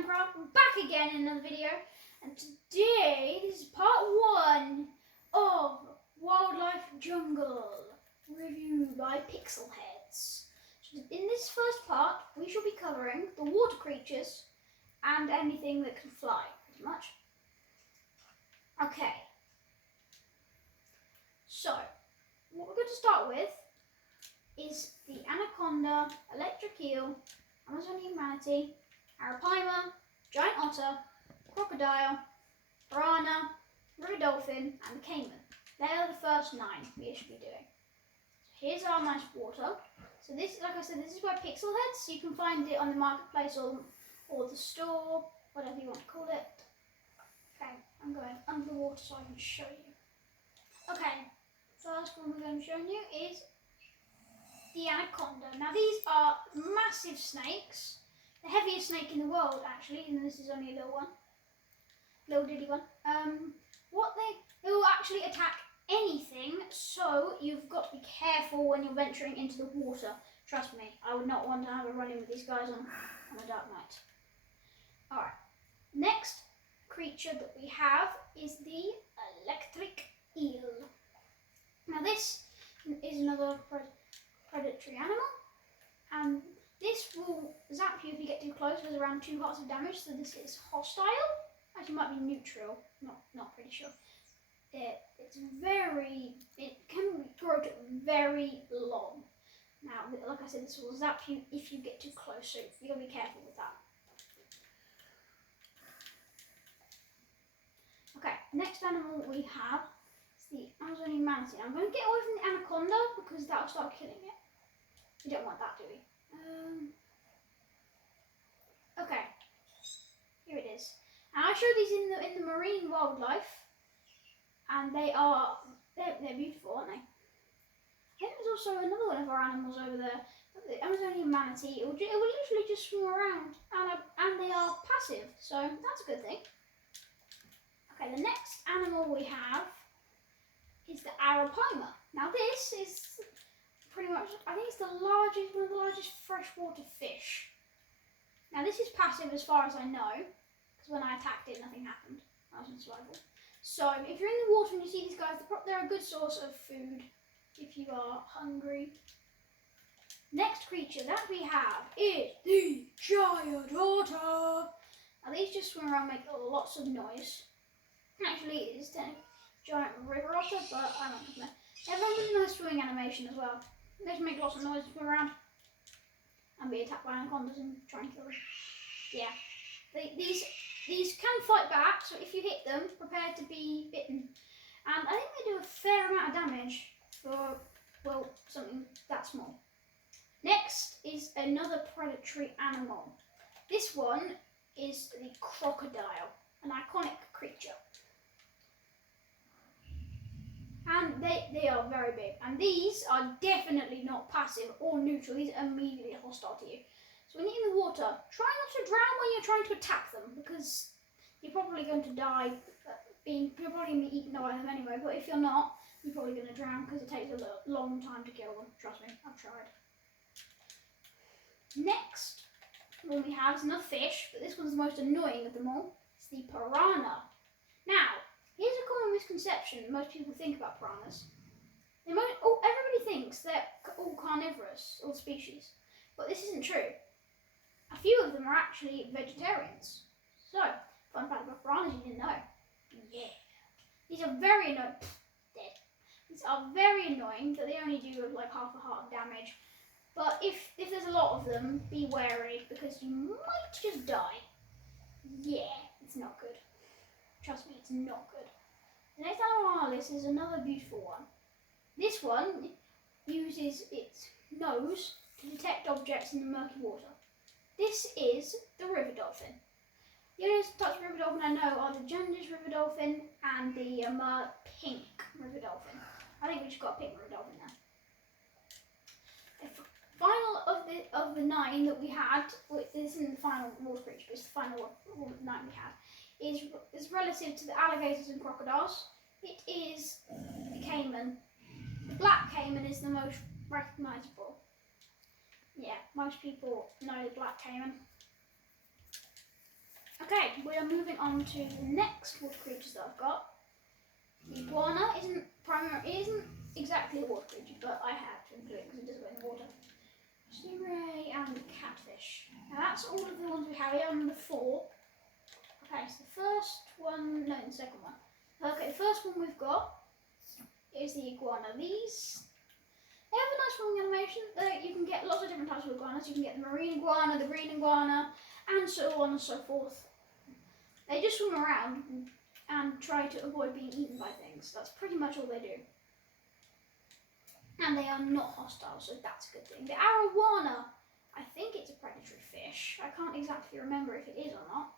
Minecraft. We're back again in another video, and today this is part 1 of Wildlife Jungle review by Pixelheads. So in this first part, we shall be covering the water creatures and anything that can fly, pretty much. Okay. So, what we're going to start with is the anaconda, electric eel, Amazonian manatee, arapaima, giant otter, crocodile, piranha, river dolphin, and the caiman. They are the first 9 we should be doing. So here's our nice water. So this, like I said, this is by Pixelheads. So you can find it on the marketplace or the store, whatever you want to call it. Okay, I'm going under the water so I can show you. Okay, first one we're going to show you is the anaconda. Now these are massive snakes. The heaviest snake in the world, actually, and this is only a little one, little diddy one. They will actually attack anything, so you've got to be careful when you're venturing into the water. Trust me, I would not want to have a run-in with these guys on a dark night. Alright, next creature that we have is the electric eel. Now this is another predatory animal, and this will zap you if you get too close. There's around 2 hearts of damage, so this is hostile. Actually, it might be neutral. Not pretty sure. It can grow to very long. Now, like I said, this will zap you if you get too close, so you gotta be careful with that. Okay, next animal we have is the Amazonian manatee. I'm going to get away from the anaconda because that'll start killing it. We don't want that, do we? Okay, here it is. And I showed these in the marine wildlife, and they're beautiful, aren't they? I think there's also another one of our animals over there, the Amazonian manatee. It will literally just swim around, and they are passive, so that's a good thing. Okay, the next animal we have is the arapaima. Now this is pretty much, I think it's one of the largest freshwater fish. Now this is passive as far as I know, because when I attacked it, nothing happened. I was in survival. So if you're in the water and you see these guys, they're a good source of food if you are hungry. Next creature that we have is the giant otter. Now these just swim around, make lots of noise. Actually, it is a giant river otter, but I don't know. They have a really nice swimming animation as well. They just make lots of noise, swim around, and be attacked by anacondas and try and kill them. Yeah, these can fight back, so if you hit them, prepare to be bitten. And I think they do a fair amount of damage for, well, something that small. Next is another predatory animal. This one is the crocodile, an iconic creature. And they are very big, and these are definitely not passive or neutral. These are immediately hostile to you. So when you're in the water, try not to drown when you're trying to attack them, because you're probably going to die. You're probably going to be eaten by them anyway, but if you're not, you're probably going to drown because it takes a long time to kill them. Trust me, I've tried. Next one we have is another fish, but this one's the most annoying of them all. It's the piranha. Now, here's a common misconception most people think about piranhas. Everybody thinks they're all carnivorous, all species, but this isn't true. A few of them are actually vegetarians. So, fun fact about piranhas you didn't know. Yeah. These are very annoying. Dead. These are very annoying, that they only do like half a heart of damage. But if there's a lot of them, be wary, because you might just die. Yeah, it's not good. Trust me, it's not good. The next animal on our list is another beautiful one. This one uses its nose to detect objects in the murky water. This is the river dolphin. The only types of river dolphin I know are the Jaundice river dolphin and the pink river dolphin. I think we just got a pink river dolphin now. The final of the 9 that we had, this isn't the final water creature, but it's the final 9 we had, is relative to the alligators and crocodiles. It is the caiman. The black caiman is the most recognisable. Yeah, most people know the black caiman. Okay, we are moving on to the next water creatures that I've got. The iguana isn't exactly a water creature, but I have to include it because it does go in the water. Stingray and catfish. Now that's all of the ones we have. We have number 4. Okay, so the first one, no, the second one. Okay, the first one we've got is the iguana. These, they have a nice swimming animation. You can get lots of different types of iguanas. You can get the marine iguana, the green iguana, and so on and so forth. They just swim around and try to avoid being eaten by things. That's pretty much all they do. And they are not hostile, so that's a good thing. The arowana, I think it's a predatory fish. I can't exactly remember if it is or not.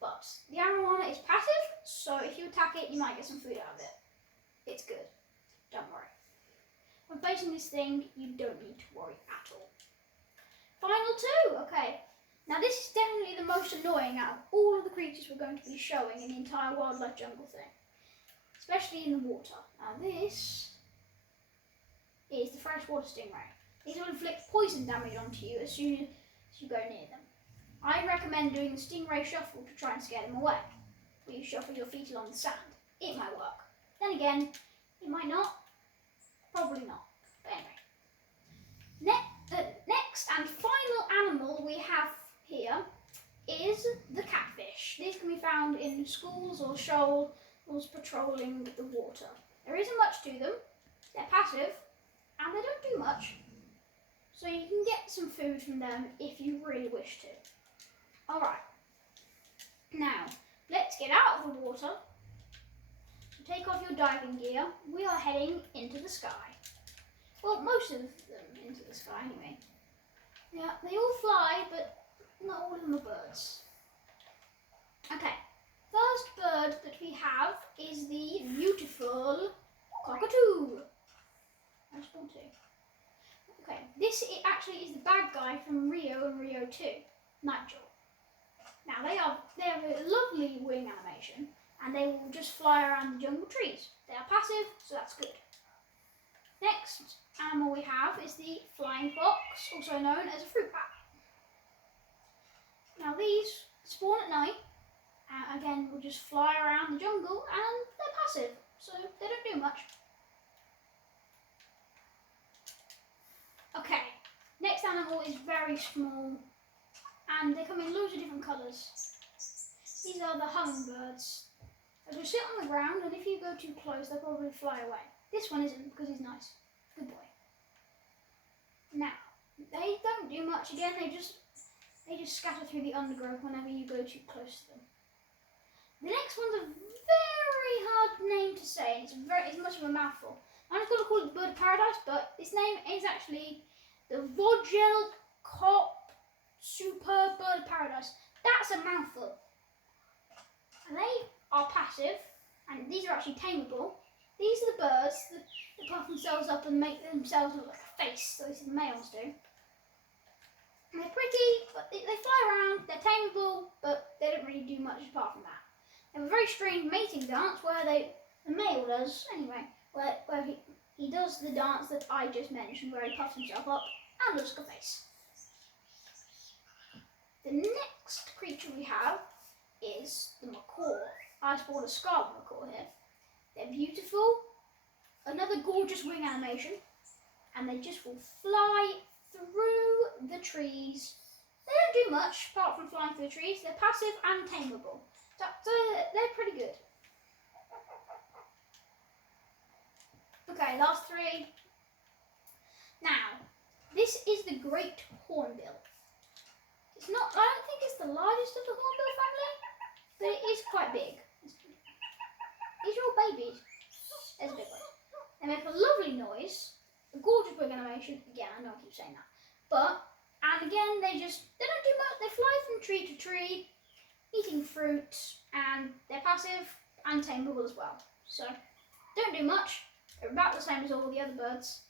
But the arowana is passive, so if you attack it, you might get some food out of it. It's good. Don't worry. When facing this thing, you don't need to worry at all. Final 2, okay. Now this is definitely the most annoying out of all of the creatures we're going to be showing in the entire wildlife jungle thing. Especially in the water. Now this is the freshwater stingray. These will inflict poison damage onto you as soon as you go near them. I recommend doing the stingray shuffle to try and scare them away. Where you shuffle your feet along the sand. It might work. Then again, it might not. Probably not. But anyway. Next and final animal we have here is the catfish. These can be found in schools or shoals patrolling the water. There isn't much to them. They're passive and they don't do much. So you can get some food from them if you really wish to. Alright. Now, let's get out of the water. Take off your diving gear. We are heading into the sky. Well, most of them into the sky anyway. Yeah, they all fly, but not all of them are birds. Okay, first bird that we have is the beautiful cockatoo. I just want to. Okay, this actually is the bad guy from Rio and Rio 2, Nigel. Now they have a lovely wing animation, and they will just fly around the jungle trees. They are passive, so that's good. Next animal we have is the flying fox, also known as a fruit bat. Now these spawn at night, and again will just fly around the jungle, and they're passive, so they don't do much. Okay, next animal is very small, and they come in loads of different colours. These are the hummingbirds. They just sit on the ground, and if you go too close, they'll probably fly away. This one isn't, because he's nice. Good boy. Now, they don't do much. Again, they just scatter through the undergrowth whenever you go too close to them. The next one's a very hard name to say. It's much of a mouthful. I'm just going to call it the bird of paradise, but its name is actually the Vogel Cop Super Bird of Paradise. That's a mouthful. And they are passive, and these are actually tameable. These are the birds that puff themselves up and make themselves look like a face, so the males do. And they're pretty, but they fly around, they're tameable, but they don't really do much apart from that. They have a very strange mating dance where the male does, anyway, where he does the dance that I just mentioned, where he puffs himself up and looks like a face. The next creature we have is the macaw. I spawned a scarlet macaw here. They're beautiful, another gorgeous wing animation, and they just will fly through the trees. They don't do much apart from flying through the trees. They're passive and tameable, so they're pretty good. Okay, last 3. Now, this is the great hornbill. It's not, I don't think it's the largest of the hornbill family, but it is quite big. These are all babies. There's a big one. They make a lovely noise, a gorgeous wing animation. Again, I know I keep saying that. And again, they don't do much. They fly from tree to tree, eating fruit, and they're passive and tameable as well. So, don't do much. They're about the same as all the other birds.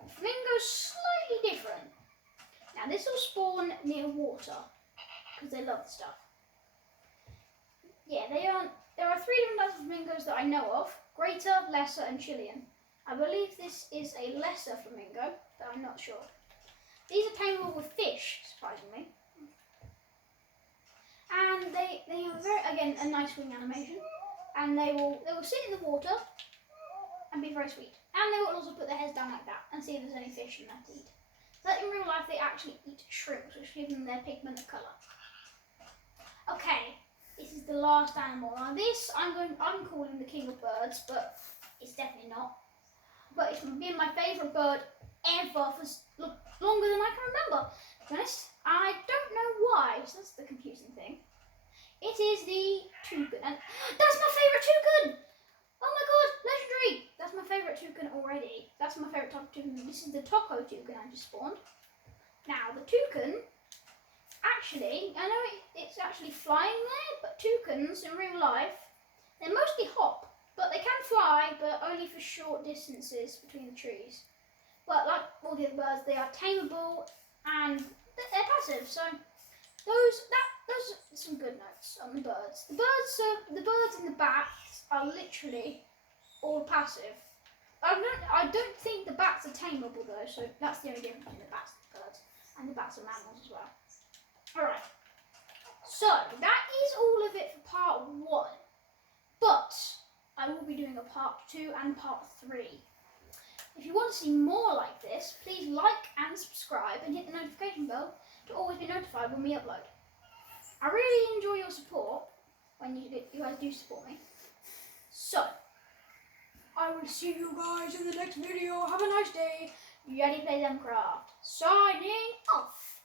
The flamingo's slightly different. Now, this will spawn near water, because they love the stuff. Yeah, there are 3 different types of flamingos that I know of: greater, lesser, and Chilean. I believe this is a lesser flamingo, but I'm not sure. These are tameable with fish, surprisingly. And they a a nice wing animation, and they will sit in the water and be very sweet. And they will also put their heads down like that and see if there's any fish in there to eat. But in real life, they actually eat shrimps, which gives them their pigment of colour. Okay, this is the last animal. Now this I'm calling the king of birds, but it's definitely not. But it's been my favourite bird ever for longer than I can remember. To be honest, I don't know why. So that's the confusing thing. It is the toucan, and that's my favourite toucan. Oh my god, legendary! That's my favourite toucan already. That's my favourite type of toucan. This is the taco toucan I just spawned. Now the toucan, actually, I know it's actually flying there, but toucans in real life, they mostly hop, but they can fly, but only for short distances between the trees. But like all the other birds, they are tameable and they're passive. So those are some good notes on the birds. The birds and the bats are literally all passive. I don't think the bats are tameable though, so that's the only difference between the bats and the birds. And the bats are mammals as well. Alright, so that is all of it for part 1. But I will be doing a part 2 and part 3. If you want to see more like this, please like and subscribe and hit the notification bell to always be notified when we upload. I really enjoy your support when you guys do support me. So, I will see you guys in the next video. Have a nice day. Yeti Plays Craft. Signing off.